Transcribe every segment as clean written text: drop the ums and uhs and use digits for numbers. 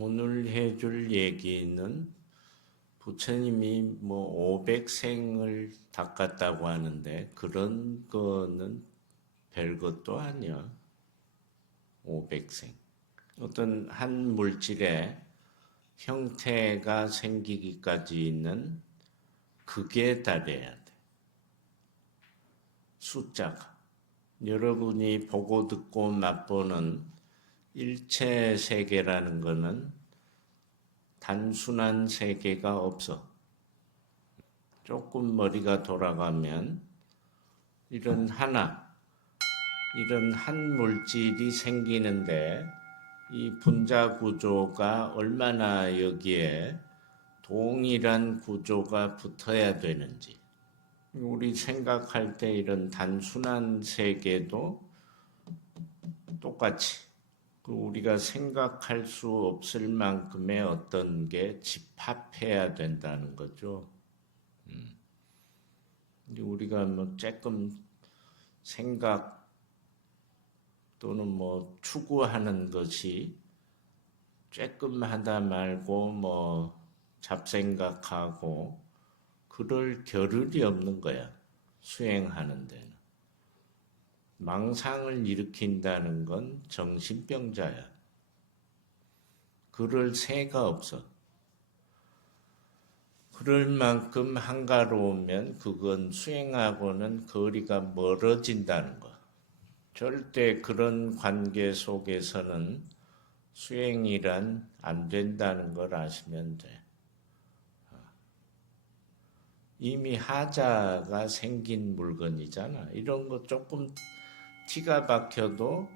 오늘 해줄 얘기는 부처님이 뭐 500생을 닦았다고 하는데 그런 거는 별것도 아니야. 500생. 어떤 한 물질의 형태가 생기기까지 있는 극에 달해야 돼. 숫자가. 여러분이 보고 듣고 맛보는 일체 세계라는 것은 단순한 세계가 없어. 조금 머리가 돌아가면 이런 한 물질이 생기는데 이 분자 구조가 얼마나 여기에 동일한 구조가 붙어야 되는지. 우리 생각할 때 이런 단순한 세계도 똑같이 우리가 생각할 수 없을 만큼의 어떤 게 집합해야 된다는 거죠. 우리가 뭐 조금 생각 또는 뭐 추구하는 것이 조금 하다 말고 뭐 잡생각하고 그럴 겨를이 없는 거야. 수행하는 데는. 망상을 일으킨다는 건 정신병자야. 그럴 새가 없어. 그럴 만큼 한가로우면 그건 수행하고는 거리가 멀어진다는 거. 절대 그런 관계 속에서는 수행이란 안 된다는 걸 아시면 돼. 이미 하자가 생긴 물건이잖아. 이런 거 조금 티가 박혀도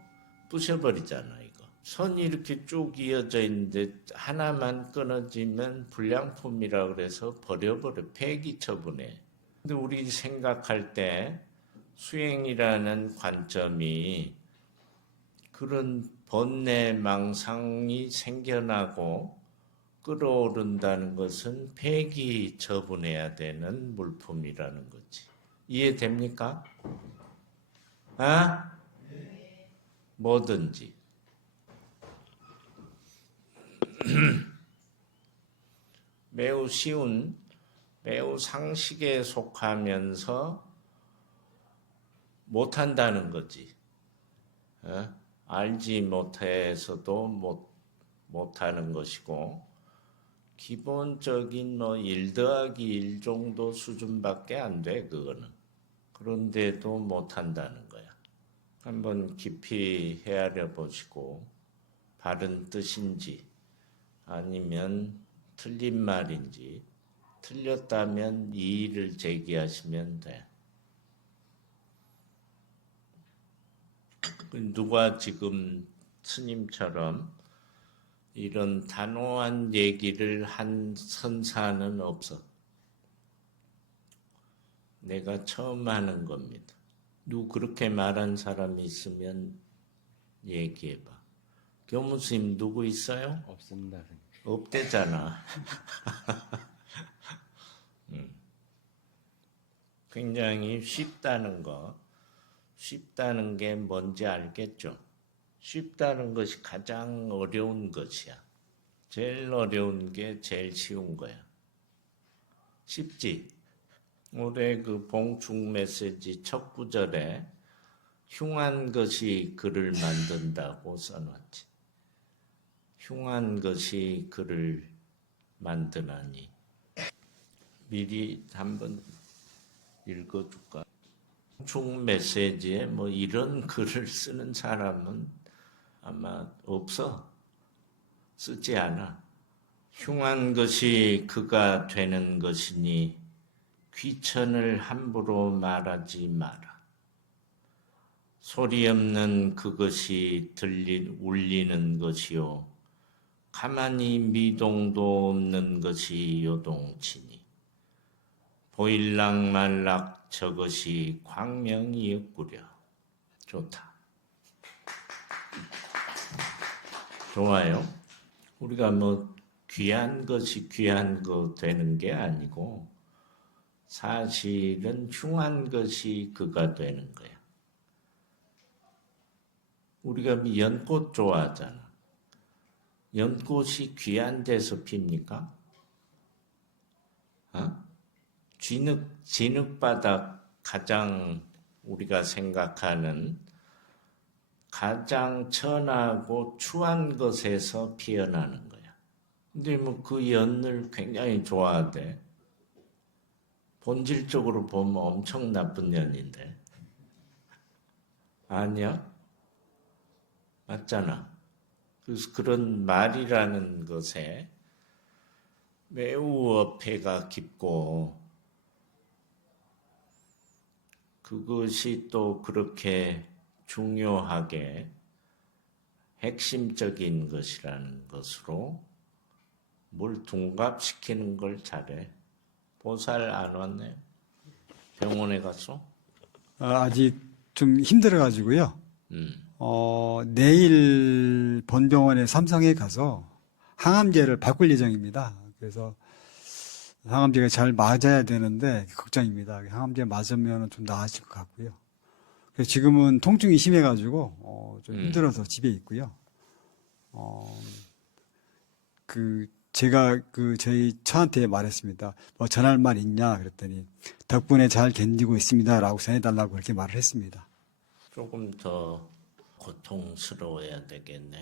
부셔버리잖아, 이거. 선이 이렇게 쭉 이어져 있는데 하나만 끊어지면 불량품이라 그래서 버려버려. 폐기 처분해. 근데 우리 생각할 때 수행이라는 관점이 그런 번뇌 망상이 생겨나고 끌어오른다는 것은 폐기 처분해야 되는 물품이라는 거지. 이해됩니까? 아? 뭐든지. 매우 쉬운, 매우 상식에 속하면서 못한다는 거지. 알지 못해서도 못하는 것이고, 기본적인 뭐 1 더하기 1 정도 수준밖에 안 돼, 그거는. 그런데도 못한다는 거야. 한번 깊이 헤아려 보시고, 바른 뜻인지, 아니면 틀린 말인지, 틀렸다면 이의를 제기하시면 돼. 누가 지금 스님처럼 이런 단호한 얘기를 한 선사는 없어. 내가 처음 하는 겁니다. 누구 그렇게 말한 사람이 있으면 얘기해봐. 교무스님 누구 있어요? 없습니다. 없대잖아. 굉장히 쉽다는 게 뭔지 알겠죠? 쉽다는 것이 가장 어려운 것이야. 제일 어려운 게 제일 쉬운 거야. 쉽지? 올해 그 봉축 메시지 첫 구절에 흉한 것이 그를 만든다고 써놨지. 흉한 것이 그를 만드나니. 미리 한번 읽어줄까? 봉축 메시지에 뭐 이런 글을 쓰는 사람은 아마 없어. 쓰지 않아. 흉한 것이 그가 되는 것이니 귀천을 함부로 말하지 마라. 소리 없는 그것이 울리는 것이요. 가만히 미동도 없는 것이 요동치니. 보일락 말락 저것이 광명이었구려. 좋다. 좋아요. 우리가 뭐 귀한 것이 귀한 거 되는 게 아니고 사실은 흉한 것이 그가 되는 거야. 우리가 연꽃 좋아하잖아. 연꽃이 귀한 데서 핍니까? 진흙바닥 가장 우리가 생각하는 가장 천하고 추한 것에서 피어나는 거야. 근데 뭐 그 연을 굉장히 좋아하대. 본질적으로 보면 엄청 나쁜 연인데. 아니야? 맞잖아. 그래서 그런 말이라는 것에 매우 어폐가 깊고 그것이 또 그렇게 중요하게 핵심적인 것이라는 것으로 뭘 둔갑시키는 걸 잘해. 보살 안 왔네. 병원에 갔어? 아직 좀 힘들어가지고요. 내일 본병원에 삼성에 가서 항암제를 바꿀 예정입니다. 그래서 항암제가 잘 맞아야 되는데 걱정입니다. 항암제 맞으면 좀 나아질 것 같고요. 그래서 지금은 통증이 심해가지고 좀 힘들어서 집에 있고요. 제가 저희 처한테 말했습니다. 뭐 전할 말 있냐 그랬더니 덕분에 잘 견디고 있습니다라고 전해달라고 그렇게 말을 했습니다. 조금 더 고통스러워야 되겠네.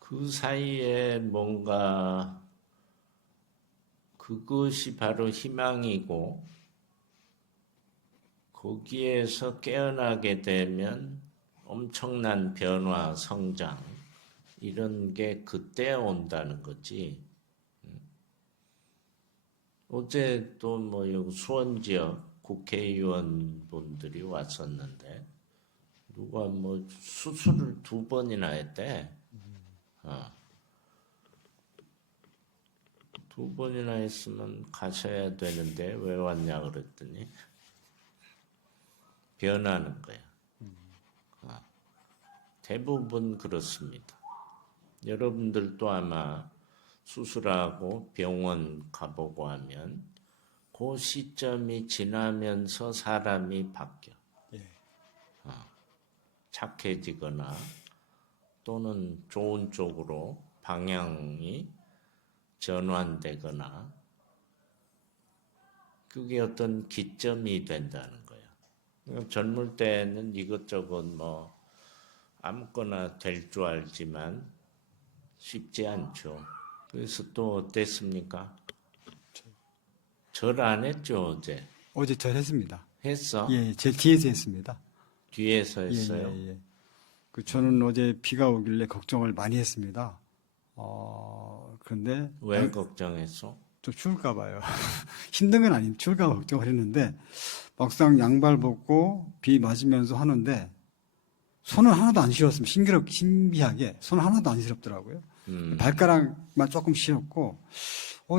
그 사이에 뭔가 그것이 바로 희망이고 거기에서 깨어나게 되면 엄청난 변화, 성장 이런 게 그때 온다는 거지. 어제 또 뭐 여기 수원 지역 국회의원분들이 왔었는데 누가 뭐 수술을 2번이나 했대. 2번이나 했으면 가셔야 되는데 왜 왔냐 그랬더니 변하는 거야. 대부분 그렇습니다. 여러분들도 아마 수술하고 병원 가보고 하면 그 시점이 지나면서 사람이 바뀌어. 착해지거나 또는 좋은 쪽으로 방향이 전환되거나 그게 어떤 기점이 된다는 거야. 젊을 때는 이것저것 뭐 아무거나 될 줄 알지만 쉽지 않죠. 그래서 또 어땠습니까? 절 안 했죠, 어제? 어제 절했습니다. 했어? 예, 제 뒤에서 했습니다. 뒤에서 했어요? 예. 저는 어제 비가 오길래 걱정을 많이 했습니다. 그런데 왜 걱정했어? 좀 추울까 봐요. 힘든 건 아니고 추울까 봐 걱정을 했는데 막상 양발 벗고 비 맞으면서 하는데 손은 하나도 안 시렸습니다. 신비하게 손은 하나도 안 시렵더라고요. 발가락만 조금 시렸고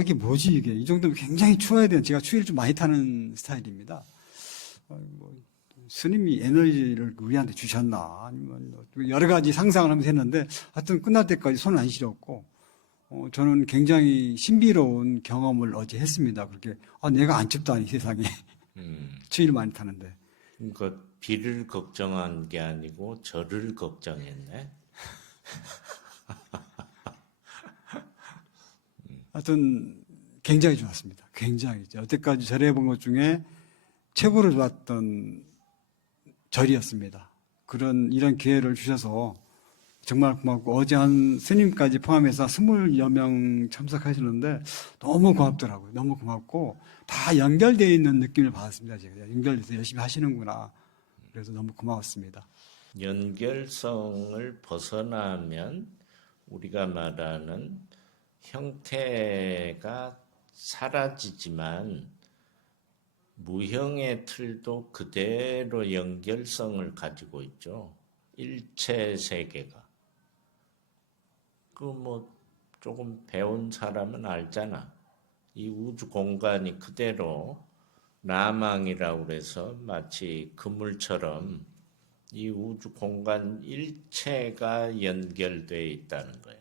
이게 뭐지 이게 이 정도면 굉장히 추워야 되는 제가 추위를 좀 많이 타는 스타일입니다. 스님이 에너지를 우리한테 주셨나 아니면 여러 가지 상상을 하면서 했는데 하여튼 끝날 때까지 손을 안 시렸고 저는 굉장히 신비로운 경험을 어제 했습니다. 그렇게 내가 안 춥다니 세상에 추위를 많이 타는데 그러니까 비를 걱정한 게 아니고 저를 걱정했네. 하여튼 굉장히 좋았습니다. 굉장히 여태까지 절해본 것 중에 최고로 좋았던 절이었습니다. 이런 기회를 주셔서 정말 고맙고 어제 한 스님까지 포함해서 20여 명 참석하시는데 너무 고맙더라고요. 너무 고맙고 다 연결되어 있는 느낌을 받았습니다. 제가 연결돼서 열심히 하시는구나. 그래서 너무 고마웠습니다. 연결성을 벗어나면 우리가 말하는 형태가 사라지지만 무형의 틀도 그대로 연결성을 가지고 있죠. 일체 세계가. 뭐 조금 배운 사람은 알잖아. 이 우주 공간이 그대로 라망이라고 그래서 마치 그물처럼 이 우주 공간 일체가 연결되어 있다는 거야.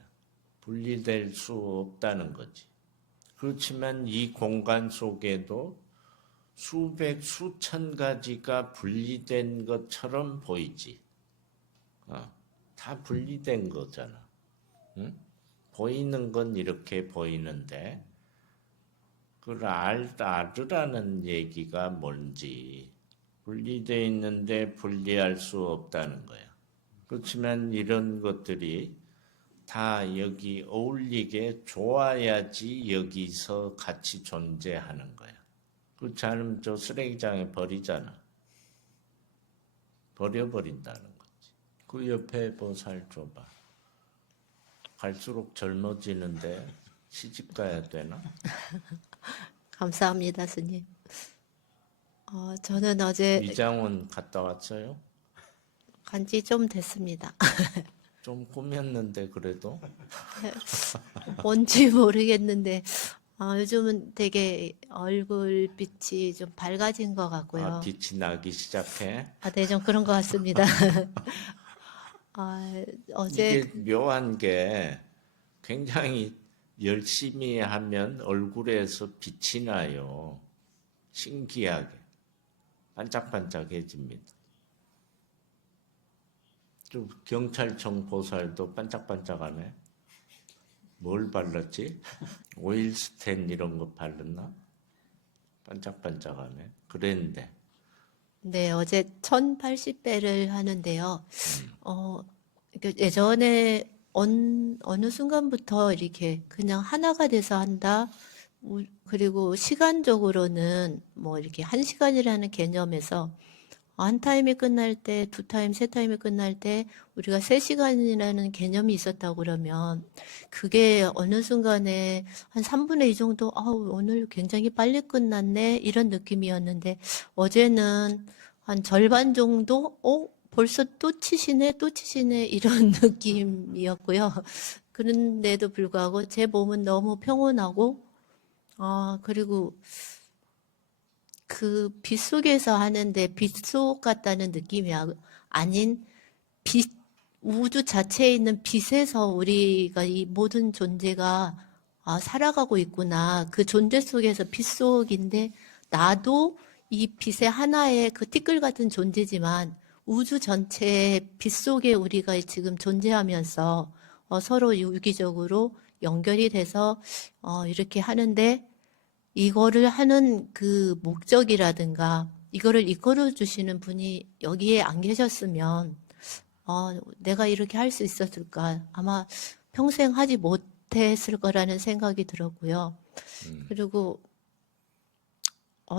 분리될 수 없다는 거지. 그렇지만 이 공간 속에도 수백, 수천 가지가 분리된 것처럼 보이지. 다 분리된 거잖아. 응? 보이는 건 이렇게 보이는데 그걸 알으라는 얘기가 뭔지 분리되어 있는데 분리할 수 없다는 거야. 그렇지만 이런 것들이 다 여기 어울리게 좋아야지 여기서 같이 존재하는 거야. 그렇지 않으면 저 쓰레기장에 버리잖아. 버려버린다는 거지. 그 옆에 보살 줘봐. 갈수록 젊어지는데 시집 가야 되나? 감사합니다, 스님. 저는 어제 미장원 갔다 왔어요? 간 지 좀 됐습니다. 좀 꾸몄는데 그래도 뭔지 모르겠는데, 요즘은 되게 얼굴빛이 좀 밝아진 것 같고요. 빛이 나기 시작해. 네, 좀 그런 것 같습니다. 어제, 이게 묘한 게 굉장히 열심히 하면 얼굴에서 빛이 나요. 신기하게 반짝반짝해집니다. 좀 경찰청 보살도 반짝반짝하네. 뭘 발랐지? 오일 스텐 이런 거 발랐나? 반짝반짝하네. 그랬는데 네, 어제 1080배를 하는데요. 예전에 어느 순간부터 이렇게 그냥 하나가 돼서 한다. 그리고 시간적으로는 뭐 이렇게 한 시간이라는 개념에서 한 타임이 끝날 때, 두 타임, 세 타임이 끝날 때 우리가 3시간이라는 개념이 있었다고 그러면 그게 어느 순간에 한 3분의 2 정도, 오늘 굉장히 빨리 끝났네 이런 느낌이었는데 어제는 한 절반 정도, 벌써 또 치시네, 또 치시네 이런 느낌이었고요. 그런데도 불구하고 제 몸은 너무 평온하고, 그리고 그 빛 속에서 하는데 빛속 같다는 느낌이 아닌 빛, 우주 자체에 있는 빛에서 우리가 이 모든 존재가 살아가고 있구나. 그 존재 속에서 빛 속인데 나도 이 빛의 하나의 그 티끌 같은 존재지만 우주 전체의 빛 속에 우리가 지금 존재하면서 서로 유기적으로 연결이 돼서 이렇게 하는데 이거를 하는 그 목적이라든가 이거를 이끌어 주시는 분이 여기에 안 계셨으면 내가 이렇게 할 수 있었을까? 아마 평생 하지 못했을 거라는 생각이 들었고요. 그리고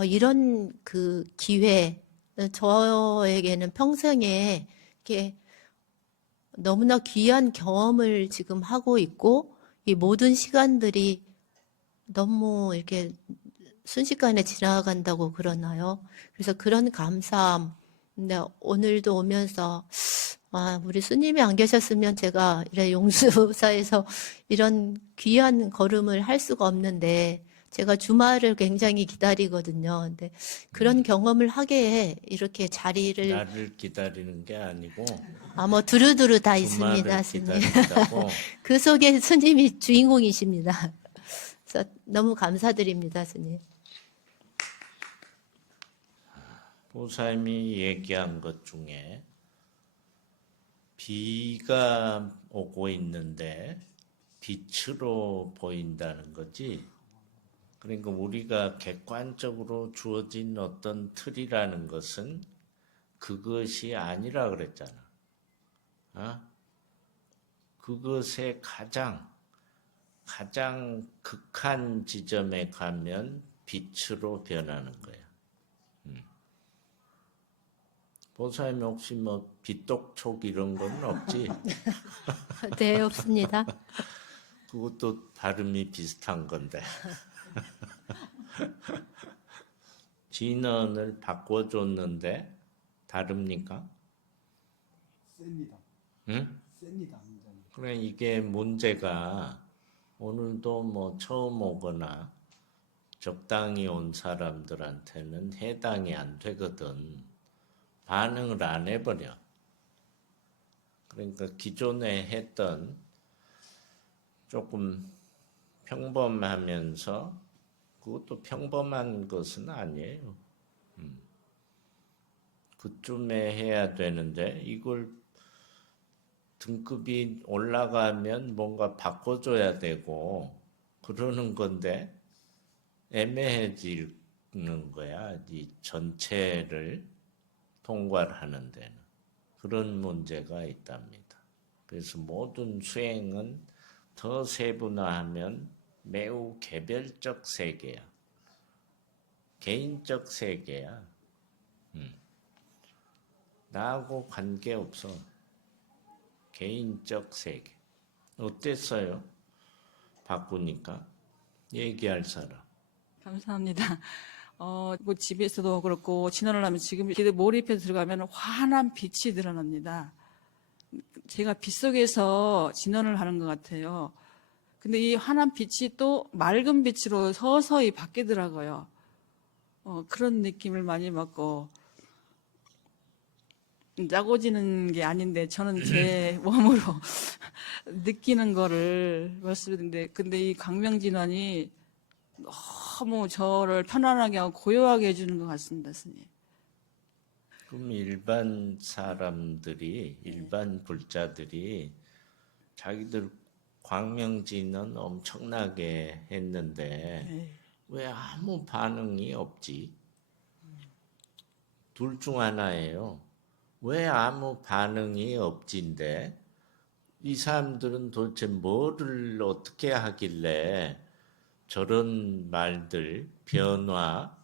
이런 그 기회 저에게는 평생에 이렇게 너무나 귀한 경험을 지금 하고 있고 이 모든 시간들이 너무 이렇게 순식간에 지나간다고 그러나요? 그래서 그런 감사함. 근데 오늘도 오면서 우리 스님이 안 계셨으면 제가 이런 용수사에서 이런 귀한 걸음을 할 수가 없는데 제가 주말을 굉장히 기다리거든요. 근데 그런 경험을 하게 이렇게 자리를 나를 기다리는 게 아니고 뭐 두루두루 다 주말을 있습니다, 스님. 기다린다고. 그 속에 스님이 주인공이십니다. 그래서 너무 감사드립니다, 스님. 보살님이 얘기한 것 중에 비가 오고 있는데 빛으로 보인다는 거지. 그러니까 우리가 객관적으로 주어진 어떤 틀이라는 것은 그것이 아니라 그랬잖아. 그것의 가장 극한 지점에 가면 빛으로 변하는 거야. 보살님 혹시 뭐 빛독촉 이런 건 없지? 네, 없습니다. 그것도 발음이 비슷한 건데. 진언을 바꿔줬는데 다릅니까? 셉니다. 응? 셉니다. 굉장히. 그래 이게 문제가 오늘도 뭐 처음 오거나 적당히 온 사람들한테는 해당이 안 되거든. 반응을 안 해버려. 그러니까 기존에 했던 조금 평범하면서 그것도 평범한 것은 아니에요. 그쯤에 해야 되는데 이걸 등급이 올라가면 뭔가 바꿔줘야 되고 그러는 건데 애매해지는 거야. 이 전체를 통과를 하는 데는. 그런 문제가 있답니다. 그래서 모든 수행은 더 세분화하면 매우 개별적 세계야. 개인적 세계야. 나하고 관계없어. 개인적 세계. 어땠어요? 바꾸니까? 얘기할 사람. 감사합니다. 뭐 집에서도 그렇고 진원을 하면 지금 이렇게 몰입해서 들어가면 환한 빛이 드러납니다. 제가 빛 속에서 진원을 하는 것 같아요. 근데 이 환한 빛이 또 맑은 빛으로 서서히 바뀌더라고요. 그런 느낌을 많이 받고 짜고지는 게 아닌데 저는 제 몸으로 느끼는 거를 말씀드리는데 근데 이 광명진원이 너무 저를 편안하게 하고 고요하게 해주는 것 같습니다, 스님. 그럼 일반 사람들이, 일반 불자들이 자기들 광명진은 엄청나게 했는데 네. 왜 아무 반응이 없지? 둘 중 하나예요. 왜 아무 반응이 없지인데 이 사람들은 도대체 뭐를 어떻게 하길래 저런 말들, 변화,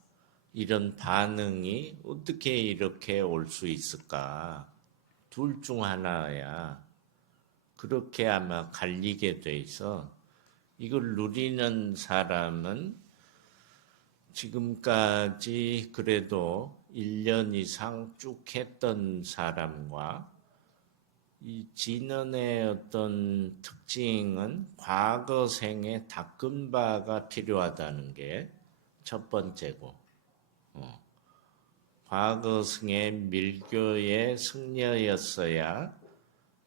이런 반응이 어떻게 이렇게 올 수 있을까? 둘 중 하나야. 그렇게 아마 갈리게 돼 있어. 이걸 누리는 사람은 지금까지 그래도 1년 이상 쭉 했던 사람과 이 진언의 어떤 특징은 과거 생에 닦은 바가 필요하다는 게 첫 번째고, 과거 생의 밀교의 승려였어야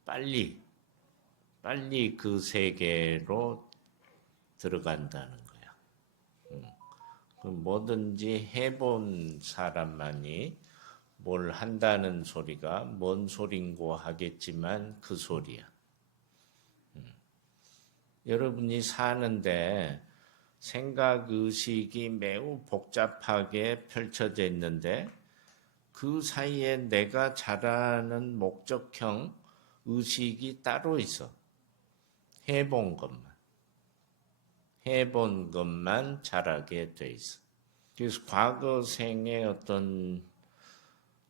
빨리 그 세계로 들어간다는 거야. 뭐든지 해본 사람만이 뭘 한다는 소리가 뭔 소린고 하겠지만 그 소리야. 여러분이 사는데 생각, 의식이 매우 복잡하게 펼쳐져 있는데 그 사이에 내가 잘하는 목적형 의식이 따로 있어. 해본 것만 잘하게 돼 있어. 그래서 과거 생의 어떤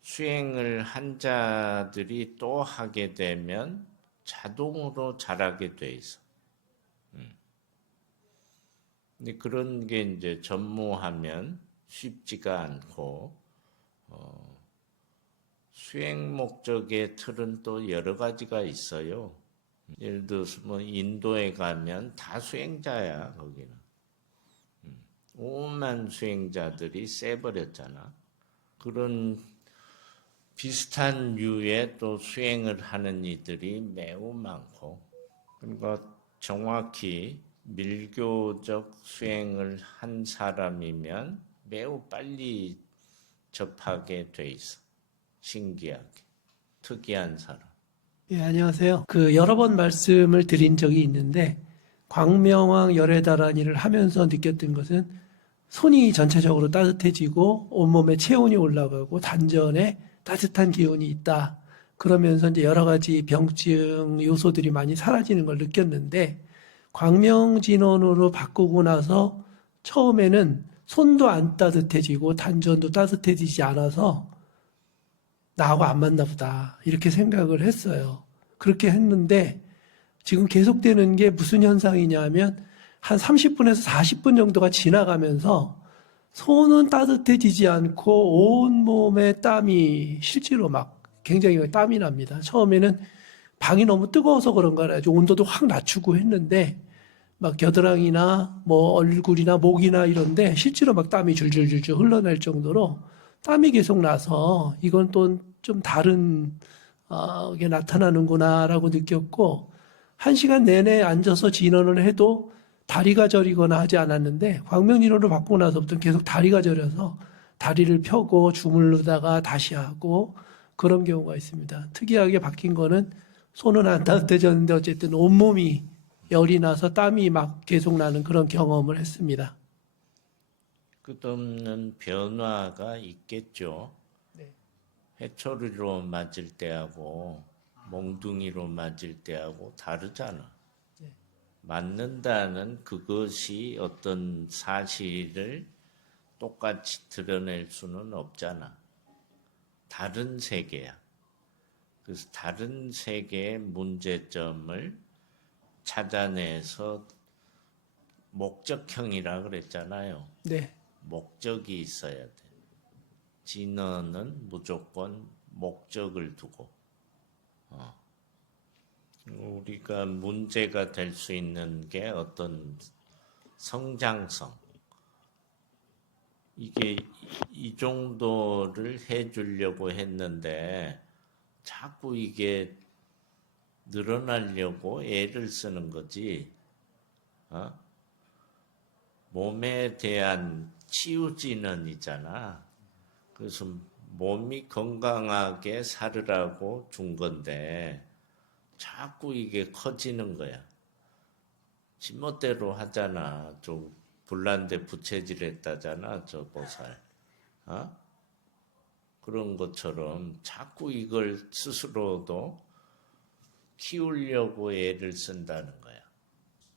수행을 한 자들이 또 하게 되면 자동으로 잘하게 돼 있어. 근데 그런 게 이제 전무하면 쉽지가 않고, 수행 목적의 틀은 또 여러 가지가 있어요. 예를 들어서 뭐 인도에 가면 다 수행자야, 거기는. 오만 수행자들이 쎄버렸잖아. 그런 비슷한 류의 또 수행을 하는 이들이 매우 많고, 그러니까 정확히 밀교적 수행을 한 사람이면 매우 빨리 접하게 돼 있어. 신기하게. 특이한 사람. 예, 안녕하세요. 여러 번 말씀을 드린 적이 있는데, 광명왕 열애다란이를 하면서 느꼈던 것은 손이 전체적으로 따뜻해지고 온몸에 체온이 올라가고 단전에 따뜻한 기운이 있다. 그러면서 이제 여러 가지 병증 요소들이 많이 사라지는 걸 느꼈는데, 광명진원으로 바꾸고 나서 처음에는 손도 안 따뜻해지고 단전도 따뜻해지지 않아서 나하고 안 맞나 보다 이렇게 생각을 했어요. 그렇게 했는데 지금 계속되는 게 무슨 현상이냐 하면 한 30분에서 40분 정도가 지나가면서 손은 따뜻해지지 않고 온몸에 땀이 실제로 막 굉장히 땀이 납니다. 처음에는 방이 너무 뜨거워서 그런가 가지고 온도도 확 낮추고 했는데 막 겨드랑이나 뭐 얼굴이나 목이나 이런데 실제로 막 땀이 줄줄줄줄 흘러날 정도로 땀이 계속 나서 이건 또 좀 다른 게 나타나는구나라고 느꼈고 1시간 내내 앉아서 진원을 해도 다리가 저리거나 하지 않았는데 광명진원을 바꾸고 나서부터 계속 다리가 저려서 다리를 펴고 주물르다가 다시 하고 그런 경우가 있습니다. 특이하게 바뀐 거는 손은 안 따뜻해졌는데 어쨌든 온몸이 열이 나서 땀이 막 계속 나는 그런 경험을 했습니다. 끝없는 변화가 있겠죠. 네. 회초리로 맞을 때하고 몽둥이로 맞을 때하고 다르잖아. 네. 맞는다는 그것이 어떤 사실을 똑같이 드러낼 수는 없잖아. 다른 세계야. 그래서 다른 세계의 문제점을 찾아내서 목적형이라 그랬잖아요. 네. 목적이 있어야 돼. 진언은 무조건 목적을 두고 우리가 문제가 될 수 있는 게 어떤 성장성 이게 이 정도를 해주려고 했는데 자꾸 이게 늘어나려고 애를 쓰는 거지. 몸에 대한 치유진언이잖아. 그래서 몸이 건강하게 살으라고 준 건데 자꾸 이게 커지는 거야. 지멋대로 하잖아. 좀 불난데 부채질했다잖아. 저 보살. 그런 것처럼 자꾸 이걸 스스로도 키우려고 애를 쓴다는 거야.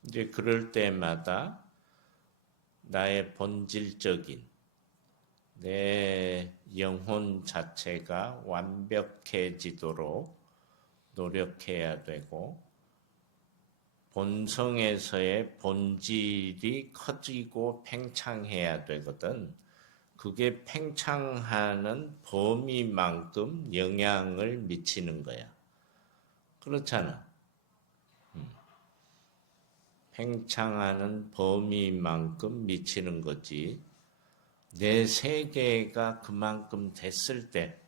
이제 그럴 때마다 나의 본질적인 내 영혼 자체가 완벽해지도록 노력해야 되고 본성에서의 본질이 커지고 팽창해야 되거든. 그게 팽창하는 범위만큼 영향을 미치는 거야. 그렇잖아. 팽창하는 범위만큼 미치는 거지. 내 세계가 그만큼 됐을 때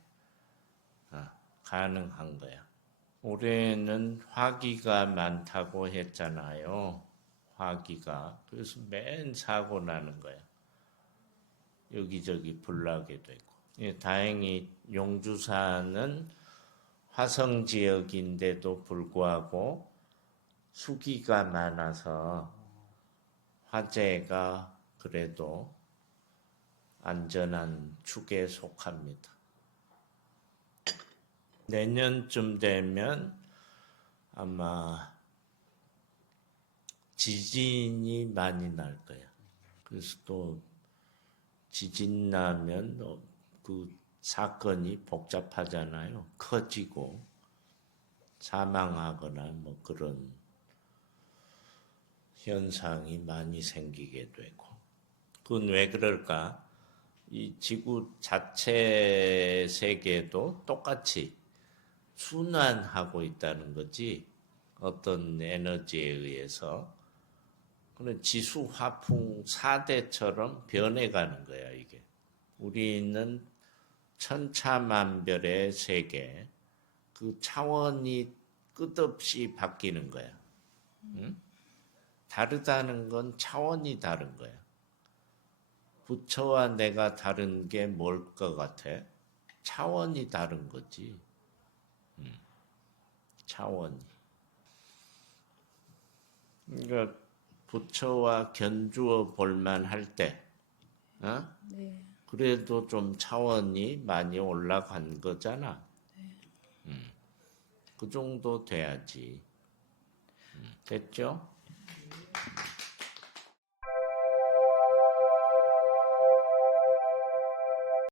가능한 거야. 올해는 화기가 많다고 했잖아요. 화기가. 그래서 맨 사고 나는 거야. 여기저기 불나게 되고. 예, 다행히 용주사는 화성 지역인데도 불구하고 수기가 많아서 화재가 그래도 안전한 축에 속합니다. 내년쯤 되면 아마 지진이 많이 날 거야. 그래서 또 지진 나면 그 사건이 복잡하잖아요. 커지고 사망하거나 뭐 그런 현상이 많이 생기게 되고. 그건 왜 그럴까? 이 지구 자체 세계도 똑같이 순환하고 있다는 거지. 어떤 에너지에 의해서. 그런 지수 화풍 4대처럼 변해가는 거야, 이게. 우리는 천차만별의 세계, 그 차원이 끝없이 바뀌는 거야. 응? 다르다는 건 차원이 다른 거야. 부처와 내가 다른 게 뭘 것 같아? 차원이 다른 거지. 차원이. 그러니까 부처와 견주어 볼만 할 때, 네. 그래도 좀 차원이 많이 올라간 거잖아. 그 정도 돼야지. 됐죠?